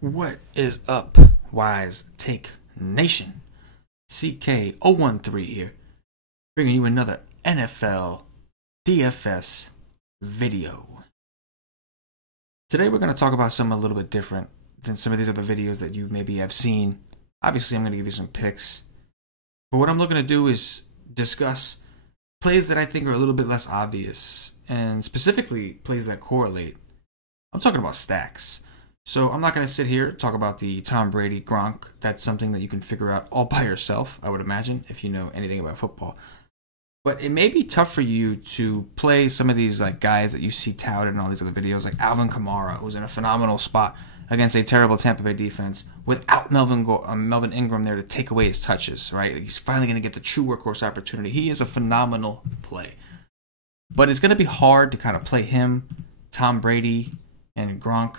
What is up, Wise Take Nation? CK013 here, bringing you another NFL DFS video. Today we're going to talk about something a little bit different than some of these other videos that you maybe have seen. Obviously, I'm going to give you some picks, but what I'm looking to do is discuss plays that I think are a little bit less obvious, and specifically plays that correlate. I'm talking about stacks. So I'm not going to sit here and talk about the Tom Brady Gronk. That's something that you can figure out all by yourself, I would imagine, if you know anything about football. But it may be tough for you to play some of these like guys that you see touted in all these other videos, like Alvin Kamara, who's in a phenomenal spot against a terrible Tampa Bay defense, without Melvin Ingram there to take away his touches, right? He's finally going to get the true workhorse opportunity. He is a phenomenal play. But it's going to be hard to kind of play him, Tom Brady, and Gronk,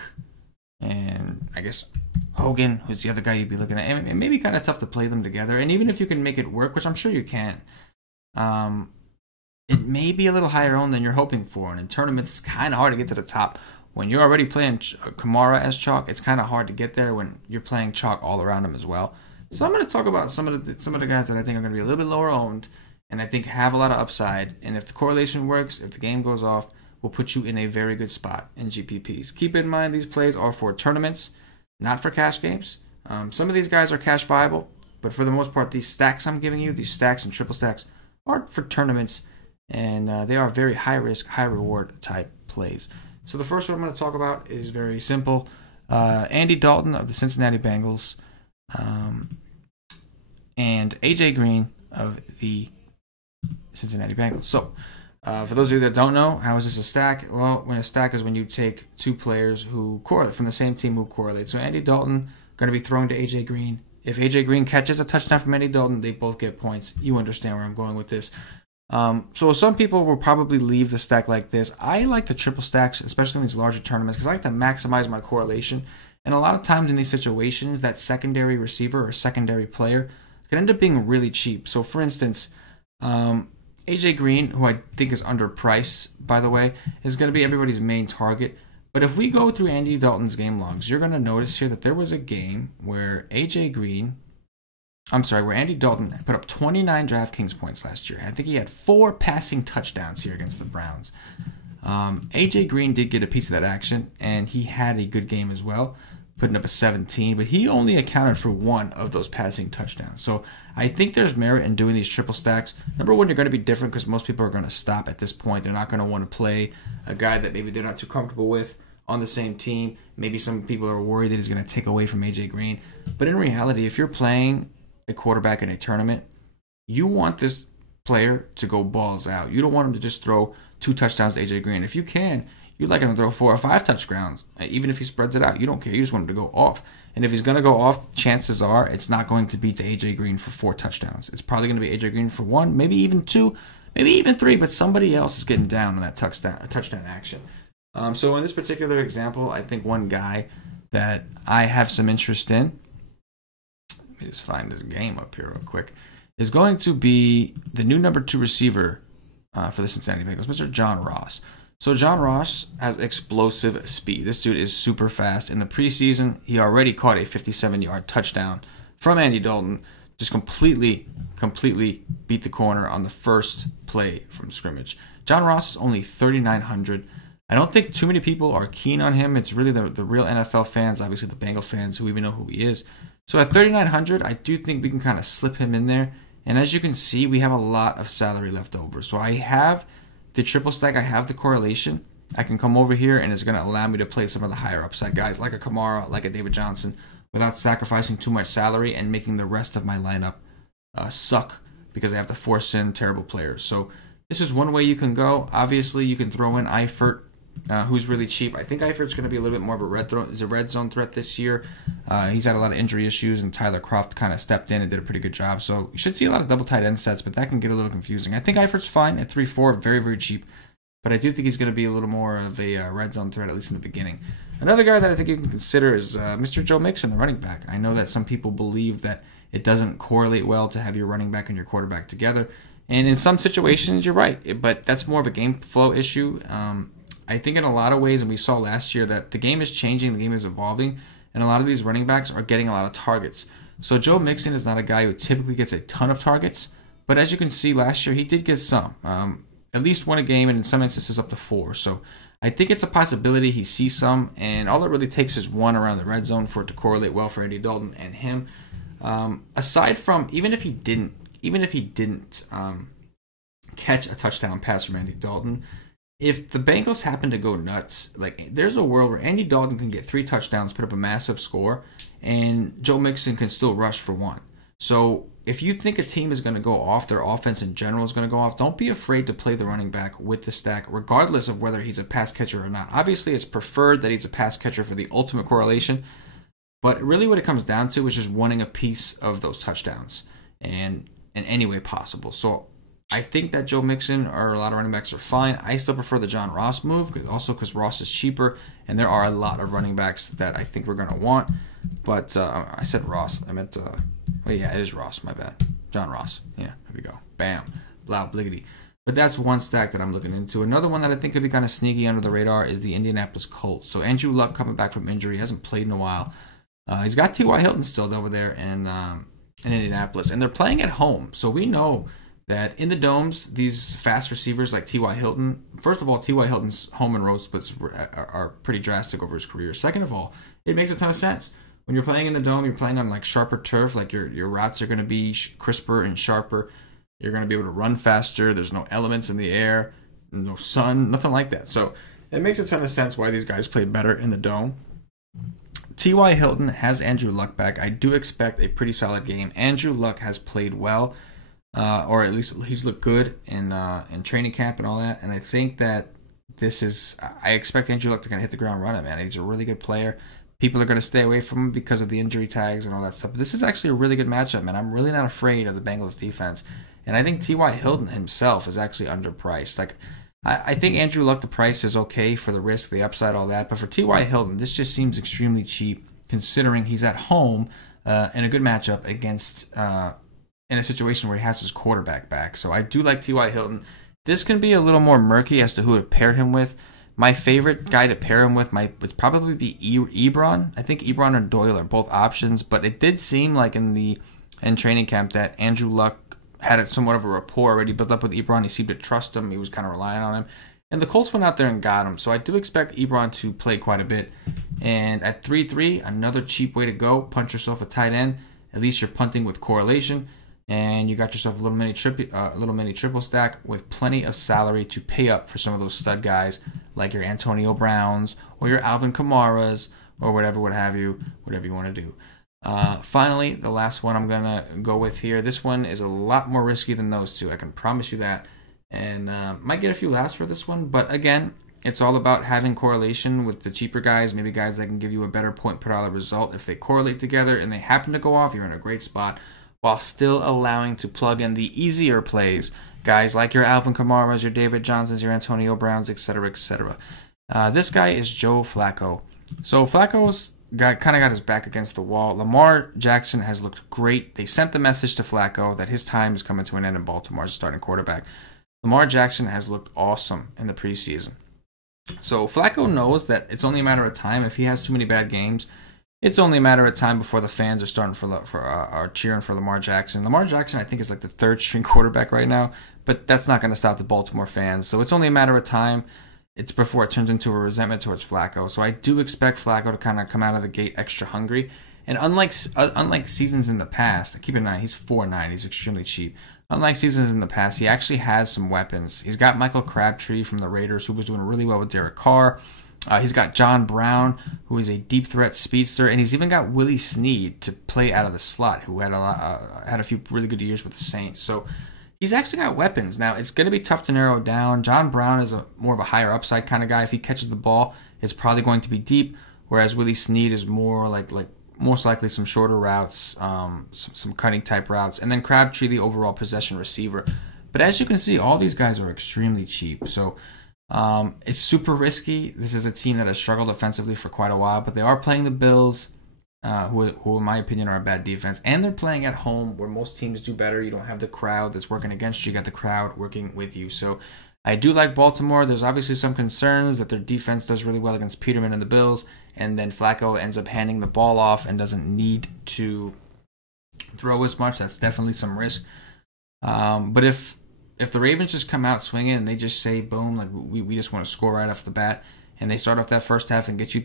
and I guess Hogan, who's the other guy you'd be looking at. It may be kind of tough to play them together. And even if you can make it work, which I'm sure you can, it may be a little higher owned than you're hoping for. And in tournaments, it's kind of hard to get to the top. When you're already playing Kamara as chalk, it's kind of hard to get there when you're playing chalk all around him as well. So I'm going to talk about some of the guys that I think are going to be a little bit lower owned and I think have a lot of upside. And if the correlation works, if the game goes off, will put you in a very good spot in GPPs. Keep in mind these plays are for tournaments, not for cash games. Some of these guys are cash viable, but for the most part, these stacks I'm giving you, these stacks and triple stacks, are for tournaments, and they are very high risk, high reward type plays. So the first one I'm going to talk about is very simple. Andy Dalton of the Cincinnati Bengals, and AJ Green of the Cincinnati Bengals. So for those of you that don't know, how is this a stack? Well, when a stack is when you take two players who correlate from the same team who correlate. So Andy Dalton going to be throwing to AJ Green. If AJ Green catches a touchdown from Andy Dalton, they both get points. You understand where I'm going with this. So some people will probably leave the stack like this. I like the triple stacks, especially in these larger tournaments, because I like to maximize my correlation. And a lot of times in these situations, that secondary receiver or secondary player can end up being really cheap. So for instance, AJ Green, who I think is underpriced, by the way, is going to be everybody's main target. But if we go through Andy Dalton's game logs, you're going to notice here that there was a game where Andy Dalton put up 29 DraftKings points last year. I think he had 4 passing touchdowns here against the Browns. AJ Green did get a piece of that action, and he had a good game as well, putting up a 17, but he only accounted for 1 of those passing touchdowns. So I think there's merit in doing these triple stacks. Number one, you're going to be different because most people are going to stop at this point. They're not going to want to play a guy that maybe they're not too comfortable with on the same team. Maybe some people are worried that he's going to take away from AJ Green. But in reality, if you're playing a quarterback in a tournament, you want this player to go balls out. You don't want him to just throw 2 touchdowns to AJ Green. If you can, you'd like him to throw 4 or 5 touchdowns. Even if he spreads it out, you don't care. You just want him to go off. And if he's going to go off, chances are it's not going to be to AJ Green for 4 touchdowns. It's probably going to be AJ Green for 1, maybe even 2, maybe even 3, but somebody else is getting down on that touchdown action. So in this particular example, I think one guy that I have some interest in, let me just find this game up here real quick, is going to be the new number 2 receiver for the Cincinnati Bengals, Mr. John Ross. So John Ross has explosive speed. This dude is super fast. In the preseason, he already caught a 57-yard touchdown from Andy Dalton. Just completely beat the corner on the first play from scrimmage. John Ross is only 3,900. I don't think too many people are keen on him. It's really the real NFL fans, obviously the Bengal fans, who even know who he is. So at 3,900, I do think we can kind of slip him in there. And as you can see, we have a lot of salary left over. So I have the triple stack, I have the correlation. I can come over here and it's going to allow me to play some of the higher upside guys like a Kamara, like a David Johnson, without sacrificing too much salary and making the rest of my lineup suck because I have to force in terrible players. So this is one way you can go. Obviously, you can throw in Eifert, who's really cheap. I think Eifert's going to be a little bit more of a red zone threat this year. He's had a lot of injury issues, and Tyler Kroft kind of stepped in and did a pretty good job. So you should see a lot of double tight end sets, but that can get a little confusing. I think Eifert's fine at 3.4, very, very cheap. But I do think he's going to be a little more of a red zone threat, at least in the beginning. Another guy that I think you can consider is Mr. Joe Mixon, the running back. I know that some people believe that it doesn't correlate well to have your running back and your quarterback together. And in some situations, you're right. But that's more of a game flow issue. I think in a lot of ways, and we saw last year, that the game is changing, the game is evolving, and a lot of these running backs are getting a lot of targets. So Joe Mixon is not a guy who typically gets a ton of targets, but as you can see last year, he did get some. At least one a game, and in some instances up to 4. So I think it's a possibility he sees some, and all it really takes is one around the red zone for it to correlate well for Andy Dalton and him. Aside from, even if he didn't catch a touchdown pass from Andy Dalton, if the Bengals happen to go nuts, like there's a world where Andy Dalton can get 3 touchdowns, put up a massive score, and Joe Mixon can still rush for 1. So if you think a team is going to go off, their offense in general is going to go off, don't be afraid to play the running back with the stack, regardless of whether he's a pass catcher or not. Obviously, it's preferred that he's a pass catcher for the ultimate correlation, but really what it comes down to is just wanting a piece of those touchdowns and in any way possible. So I think that Joe Mixon or a lot of running backs are fine. I still prefer the John Ross move, because Ross is cheaper, and there are a lot of running backs that I think we're going to want. But I said Ross. I meant, yeah, it is Ross. My bad. John Ross. Yeah, here we go. Bam. Blah, bliggity. But that's one stack that I'm looking into. Another one that I think could be kind of sneaky under the radar is the Indianapolis Colts. So Andrew Luck coming back from injury. He hasn't played in a while. He's got T.Y. Hilton still over there in Indianapolis. And they're playing at home. So we know that in the domes, these fast receivers like T.Y. Hilton, first of all, T.Y. Hilton's home and road splits are pretty drastic over his career. Second of all, it makes a ton of sense. When you're playing in the dome, you're playing on like sharper turf, like your routes are going to be crisper and sharper. You're going to be able to run faster. There's no elements in the air, no sun, nothing like that. So it makes a ton of sense why these guys play better in the dome. T.Y. Hilton has Andrew Luck back. I do expect a pretty solid game. Andrew Luck has played well. Or at least he's looked good in training camp and all that. And I think that I expect Andrew Luck to kind of hit the ground running, man. He's a really good player. People are going to stay away from him because of the injury tags and all that stuff. But this is actually a really good matchup, man. I'm really not afraid of the Bengals defense. And I think T.Y. Hilton himself is actually underpriced. Like, I think Andrew Luck, the price is okay for the risk, the upside, all that. But for T.Y. Hilton, this just seems extremely cheap considering he's at home in a good matchup against in a situation where he has his quarterback back. So I do like T.Y. Hilton. This can be a little more murky as to who to pair him with. My favorite guy to pair him with would probably be Ebron. I think Ebron and Doyle are both options, but it did seem like in training camp that Andrew Luck had somewhat of a rapport already built up with Ebron. He seemed to trust him. He was kind of relying on him. And the Colts went out there and got him. So I do expect Ebron to play quite a bit. And at 3-3, another cheap way to go. Punch yourself a tight end. At least you're punting with correlation. And you got yourself a little mini triple stack with plenty of salary to pay up for some of those stud guys like your Antonio Browns or your Alvin Kamaras or whatever you want to do. Finally, the last one I'm going to go with here. This one is a lot more risky than those two. I can promise you that. And might get a few laughs for this one. But again, it's all about having correlation with the cheaper guys, maybe guys that can give you a better point per dollar result. If they correlate together and they happen to go off, you're in a great spot, while still allowing to plug in the easier plays, guys like your Alvin Kamaras, your David Johnsons, your Antonio Browns, etc., etc. This guy is Joe Flacco. So Flacco's kind of got his back against the wall. Lamar Jackson has looked great. They sent the message to Flacco that his time is coming to an end in Baltimore as a starting quarterback. Lamar Jackson has looked awesome in the preseason. So Flacco knows that it's only a matter of time. If he has too many bad games, it's only a matter of time before the fans are starting are cheering for Lamar Jackson. Lamar Jackson, I think, is like the third string quarterback right now, but that's not going to stop the Baltimore fans. So it's only a matter of time. It's before it turns into a resentment towards Flacco. So I do expect Flacco to kind of come out of the gate extra hungry. And unlike seasons in the past, keep in mind he's 4.9. He's extremely cheap. Unlike seasons in the past, he actually has some weapons. He's got Michael Crabtree from the Raiders, who was doing really well with Derek Carr. He's got John Brown, who is a deep threat speedster, and he's even got Willie Snead to play out of the slot, who had a few really good years with the Saints. So he's actually got weapons. Now, it's going to be tough to narrow down. John Brown is more of a higher upside kind of guy. If he catches the ball, it's probably going to be deep, whereas Willie Snead is more like most likely some shorter routes, some cutting type routes, and then Crabtree, the overall possession receiver. But as you can see, all these guys are extremely cheap. So it's super risky. This is a team that has struggled offensively for quite a while, but they are playing the Bills, who in my opinion are a bad defense, and they're playing at home where most teams do better. You don't have the crowd that's working against you. You got the crowd working with you. So I do like Baltimore. There's obviously some concerns that their defense does really well against Peterman and the Bills, and then Flacco ends up handing the ball off and doesn't need to throw as much. That's definitely some risk. But if the Ravens just come out swinging and they just say, boom, like we just want to score right off the bat, and they start off that first half and get you,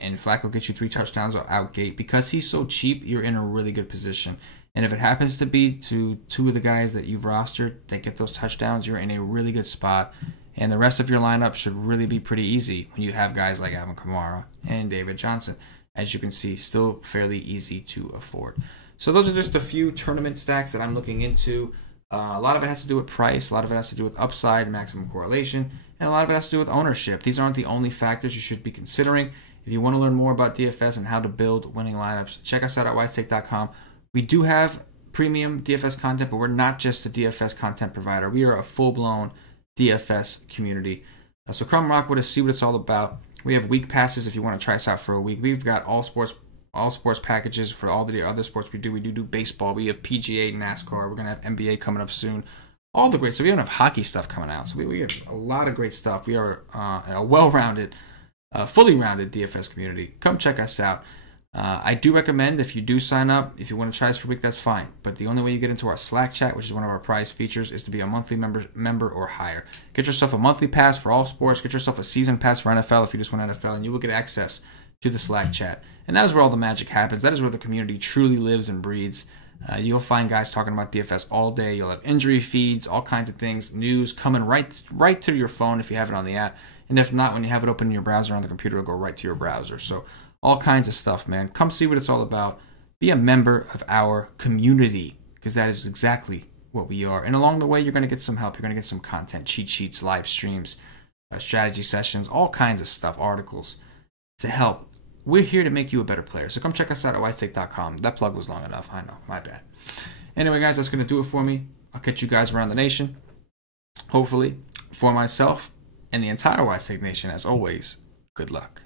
and Flacco gets you 3 touchdowns out gate, because he's so cheap, you're in a really good position. And if it happens to be to 2 of the guys that you've rostered that get those touchdowns, you're in a really good spot. And the rest of your lineup should really be pretty easy when you have guys like Alvin Kamara and David Johnson. As you can see, still fairly easy to afford. So those are just a few tournament stacks that I'm looking into. A lot of it has to do with price. A lot of it has to do with upside, maximum correlation. And a lot of it has to do with ownership. These aren't the only factors you should be considering. If you want to learn more about DFS and how to build winning lineups, check us out at wisestake.com. We do have premium DFS content, but we're not just a DFS content provider. We are a full-blown DFS community. So come rock with us, see what it's all about. We have week passes if you want to try us out for a week. We've got all sports packages for all the other sports we do. We do baseball. We have PGA, NASCAR. We're going to have NBA coming up soon. All the great stuff. We even have hockey stuff coming out. So we have a lot of great stuff. We are a well-rounded, fully rounded DFS community. Come check us out. I do recommend, if you do sign up, if you want to try us for a week, that's fine. But the only way you get into our Slack chat, which is one of our prize features, is to be a monthly member or higher. Get yourself a monthly pass for all sports. Get yourself a season pass for NFL if you just want NFL, and you will get access to the Slack chat. And that is where all the magic happens. That is where the community truly lives and breathes. You'll find guys talking about DFS all day. You'll have injury feeds, all kinds of things, news coming right to your phone if you have it on the app. And if not, when you have it open in your browser on the computer, it'll go right to your browser. So all kinds of stuff, man. Come see what it's all about. Be a member of our community, because that is exactly what we are. And along the way, you're going to get some help. You're going to get some content, cheat sheets, live streams, strategy sessions, all kinds of stuff, articles to help. We're here to make you a better player. So come check us out at wisestake.com. That plug was long enough. I know. My bad. Anyway, guys, that's going to do it for me. I'll catch you guys around the nation. Hopefully, for myself and the entire Wisestake Nation, as always, good luck.